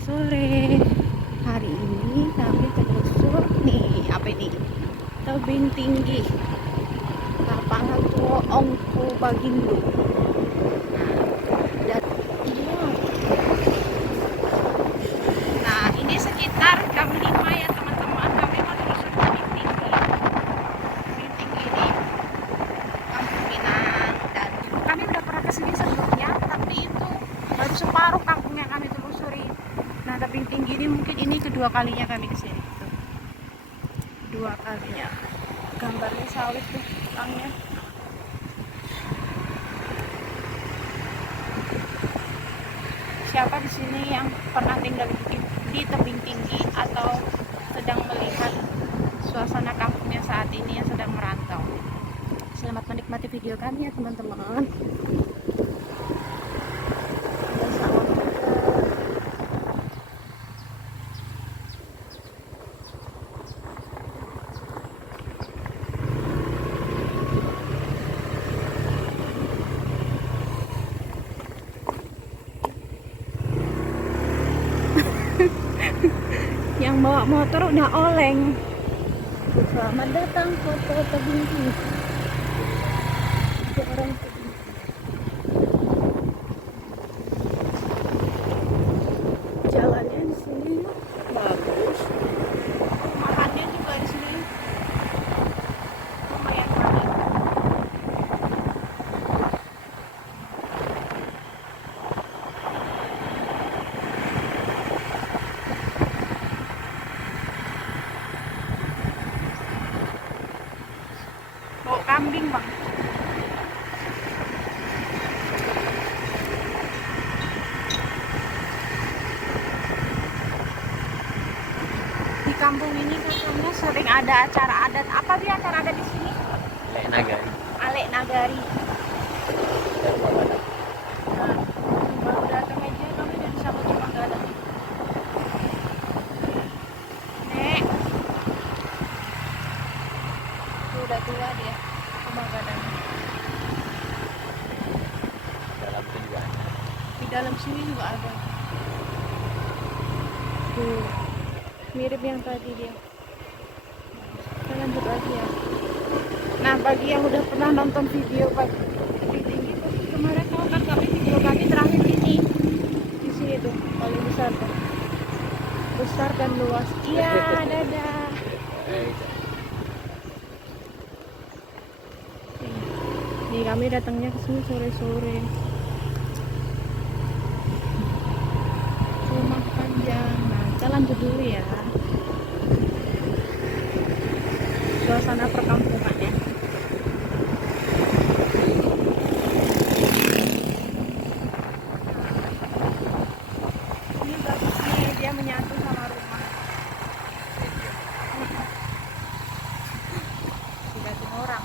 sore. Hari ini kami telusur nih, apa ini? Tebing tinggi. Lapangan tua Ongko Bagindo. Dan nah, ini sekitar jam 5 ya teman-teman. Kami mau telusur tebing tinggi. Tebing tinggi ini Kampung Minang, dan kami udah pernah kesini sebelumnya, tapi itu baru separuh kampung yang kami telusuri. Nah, tebing tinggi ini mungkin ini kedua kalinya kami kesini. Dua kalinya. Gambarnya sawit tuh belakangnya. Siapa di sini yang pernah tinggal di tebing tinggi atau sedang melihat suasana kampungnya saat ini yang sedang merantau? Selamat menikmati video kami ya teman-teman. Yang bawa motor udah oleng. Selamat datang foto tebing tinggi. Orang tebing. Jalannya di sini bagus. Makannya juga di sini lumayan banyak. Bawa kambing bang. Di kampung ini katanya sering ada acara adat. Apa sih acara adat di sini? Alek Nagari. Alek Nagari. Nah, baru datang aja kami dari Sabtu Manggala. Nek, tuh udah tua dia, Manggala. Dalam itu juga ada. Di dalam sini juga ada. Tuh, mirip yang tadi dia. Kita lanjut lagi ya. Nah, bagi yang udah pernah nonton video tebing tinggi tuh, kemarin tahu kan video kami terakhir ini di sini tuh paling besar tuh, besar dan luas. Iya, dadah. Nih kami datangnya ke sini sore-sore. Rumah panjang. Nah, kita lanjut dulu ya. Suasana perkampungannya. Ini bagus nih, dia menyatu sama rumah. Dilihatin orang.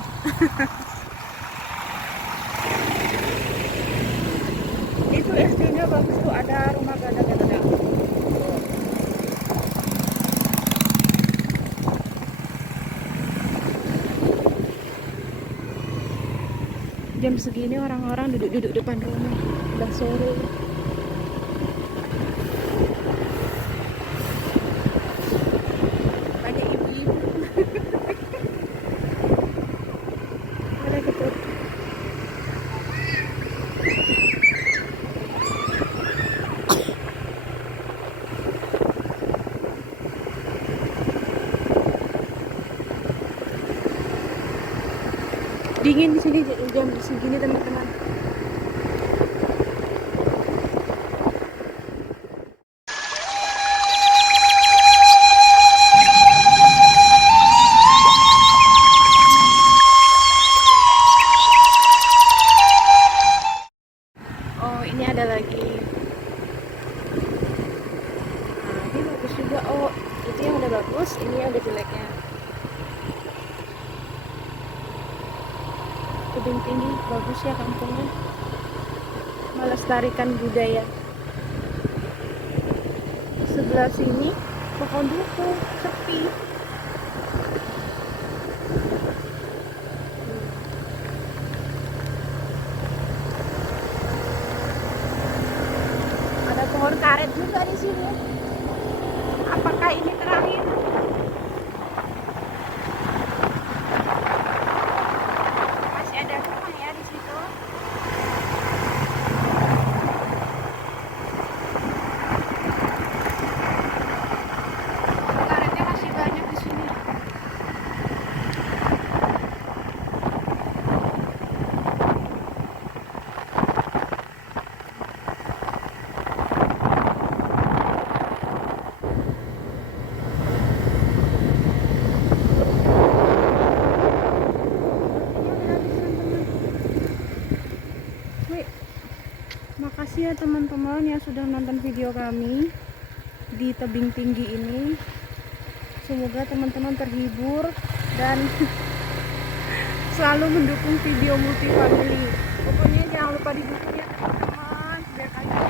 Itu SD-nya bagus tuh, ada rumah gadang-gadang. Jam segini orang-orang duduk-duduk depan rumah. Udah sore. Banyak ibu-ibu. Ada ketut. Dingin di sini jam segini teman-teman. Oh, ini ada lagi. Nah, ini bagus juga. Oh, itu yang udah bagus, ini yang udah jeleknya. Tebing tinggi bagus ya kampungnya, melestarikan budaya. Sebelah sini pohon duku sepi. Ada pohon karet juga di sini. ya teman-teman yang sudah nonton video kami di tebing tinggi ini. Semoga teman-teman terhibur dan selalu mendukung video multi family. Pokoknya jangan lupa didukung ya teman-teman biar kalian